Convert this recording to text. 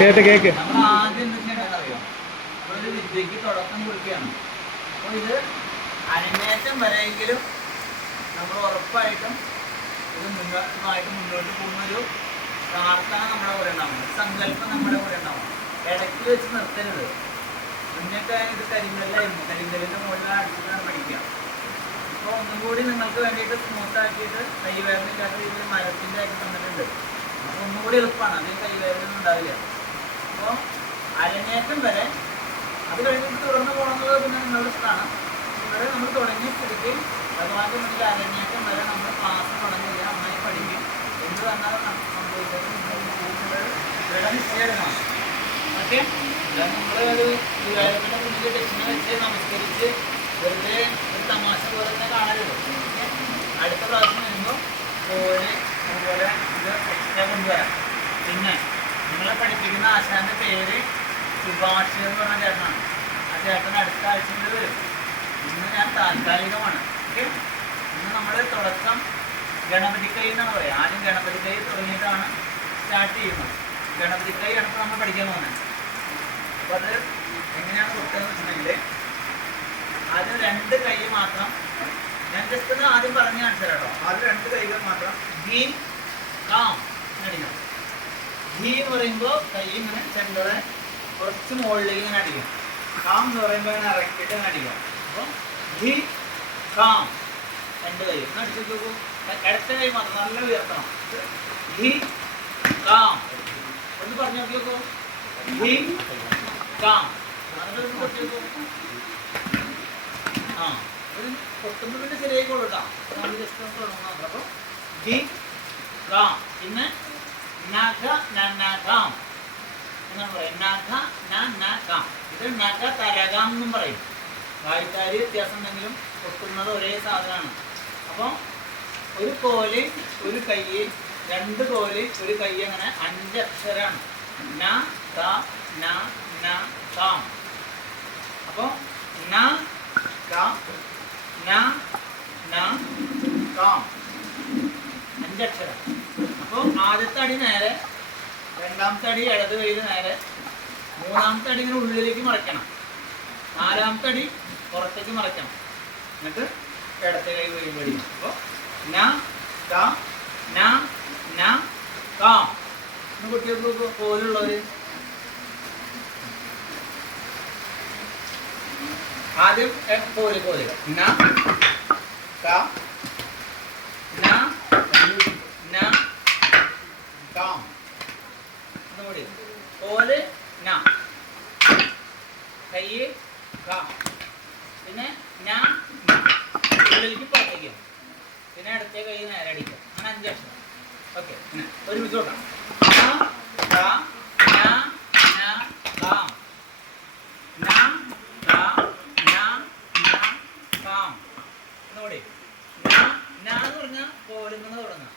കേട്ട് കേക്ക്. ആദ്യം അറിയോ നമ്മളൊരു വിദ്യക്ക് തുടക്കം കുറിക്കുകയാണ്. അപ്പോൾ ഇത് അരങ്ങേറ്റം വരെയെങ്കിലും നമ്മൾ ഉറപ്പായിട്ടും ഇത് മുന്നോട്ടുമായിട്ട് മുന്നോട്ട് പോകുന്ന ഒരു പ്രാർത്ഥന നമ്മുടെ കൂടെ സങ്കല്പം നമ്മുടെ കൂടെ ഉണ്ടാവണം. ഇടയ്ക്ക് വെച്ച് നിർത്തരുത്. മുന്നൊക്കെ ഇത് കരിങ്കല്ലായിരുന്നു. കരിങ്കല്ലിന്റെ മുകളിലാണ് അടിച്ചിട്ടാണ് പഠിക്കുക. അപ്പോൾ ഒന്നും നിങ്ങൾക്ക് വേണ്ടിയിട്ട് സ്മൂത്ത് ആക്കിയിട്ട് കൈവേദനയില്ലാത്ത രീതിയിൽ മരത്തിന്റെ ആക്കി തന്നിട്ടുണ്ട്. അപ്പോൾ ഒന്നും കൂടി എളുപ്പമാണ്. അതിന് കൈവേദന ഉണ്ടാവില്ല. അപ്പോൾ അരങ്ങേറ്റം വരെ അത് കഴിഞ്ഞിട്ട് തുടർന്ന് പോകുന്നത് പിന്നെ നിങ്ങളുടെ ഇഷ്ടമാണ്. ഇവിടെ നമ്മൾ തുടങ്ങിയ സ്ഥിതിക്ക് ഭഗവാന്റെ മുന്നിൽ അരങ്ങേറ്റം വരെ നമ്മൾ ക്ലാസ് തുടങ്ങില്ല നന്നായി പഠിക്കും. എന്ത് വന്നാലും ദൃഢനിശ്ചയമാണ് ഓക്കെ? നമ്മൾ ഒരു ഗുരുവായൂരപ്പന്റെ മുന്നിൽ ദക്ഷിണ വെച്ച് നമസ്കരിച്ച് വെറുതെ ഒരു തമാശ പോലെ തന്നെ കാണരുത്. അടുത്ത പ്രാവശ്യം വരുമ്പോൾ കോഴി അതുപോലെ ഇത് എക്സ്ട്രാ കൊണ്ടുവരാം. പിന്നെ നിങ്ങളെ പഠിപ്പിക്കുന്ന ആശാന്റെ പേര് സുഭാഷ് എന്ന് പറഞ്ഞ ചേട്ടനാണ്. ആ ചേട്ടൻ അടുത്ത ആഴ്ച ഇന്ന് ഞാൻ താൽക്കാലികമാണ്. ഇന്ന് നമ്മൾ തുടക്കം ഗണപതി കൈ എന്നാണ് പറയുക. ആദ്യം ഗണപതി കൈ തുടങ്ങിയിട്ടാണ് സ്റ്റാർട്ട് ചെയ്യുന്നത്. ഗണപതി കൈ ആണ് നമ്മൾ പഠിക്കാൻ പോകുന്നത്. അപ്പോൾ അത് എങ്ങനെയാണ് കൊടുക്കുന്നത് വെച്ചിട്ടുണ്ടെങ്കിൽ ആദ്യം രണ്ട് കൈ മാത്രം ഞാൻ ജസ്റ്റ് ആദ്യം പറഞ്ഞു തരാം കേട്ടോ ആദ്യം രണ്ട് കൈകൾ മാത്രം. ഗീ കാം എന്നടിക്കണം ഗീ എന്ന് പറയുമ്പോൾ കൈ ഇങ്ങനെ സെന്ററ് കുറച്ച് മുകളിലേക്ക് ഇങ്ങനെ അടിക്കാം. കാം എന്ന് പറയുമ്പോൾ ഇങ്ങനെ ഇറക്കിയിട്ട് ഇങ്ങനെ അടിക്കാം. അപ്പം ഗീ കാം രണ്ട് കൈ. ഒന്ന് അടിച്ചു നോക്കൂ. ഇടത്തെ കൈ മാത്രം നല്ല ഉയർത്തണം. ഗീ കാം. ഒന്ന് പറഞ്ഞു നോക്കി നോക്കൂ. ഗീ കാം. ആ ഒരു പിന്നെ ശരിയായിക്കോളൂ കേട്ടോ. നമ്മൾ ജസ്റ്റ് തുടങ്ങുന്നത്. അപ്പം ഗീ കാം. പിന്നെ നഖ നനകം എന്നാണ് പറയുക നഖ നനകാം. ഇത് നഖ തരകാം എന്നും പറയും. വായിക്കാരി വ്യത്യാസം ഉണ്ടെങ്കിലും ഒട്ടുന്നത് ഒരേ സാധനമാണ്. അപ്പോൾ ഒരു കോൽ ഒരു കൈ രണ്ട് കോൽ ഒരു കൈ അങ്ങനെ അഞ്ച് അക്ഷരമാണ് ന ക ന ന കാം അപ്പോൾ ന ക ന ന കാം. അഞ്ചക്ഷരം. അപ്പോൾ ആദ്യത്തെ അടി നേരെ രണ്ടാമത്തെ അടി ഇടത് കയ്യിൽ നേരെ മൂന്നാമത്തെ അടി ഇങ്ങനെ ഉള്ളിലേക്ക് മറയ്ക്കണം നാലാമത്തെ അടി പുറത്തേക്ക് മറയ്ക്കണം എന്നിട്ട് ഇടത്തെ കൈ വഴി അപ്പോൾ ന ന ന ക. കുട്ടികൾക്ക് പോലുള്ളത് ആദ്യം പോൽ പോൽ. ന ക കൈ കാ. പിന്നെ ഞാൻ ഉള്ളിലേക്ക് പുറത്തേക്ക്. പിന്നെ അടുത്ത കൈ നേരെ അടിക്കുക. അങ്ങനെ അഞ്ച് അക്ഷരം. ഓക്കെ ഒരുമിച്ച് കൊടുക്കണം ഒന്നുകൂടി. ഞാൻ എന്ന് പറഞ്ഞാൽ പോലും തുടങ്ങാം.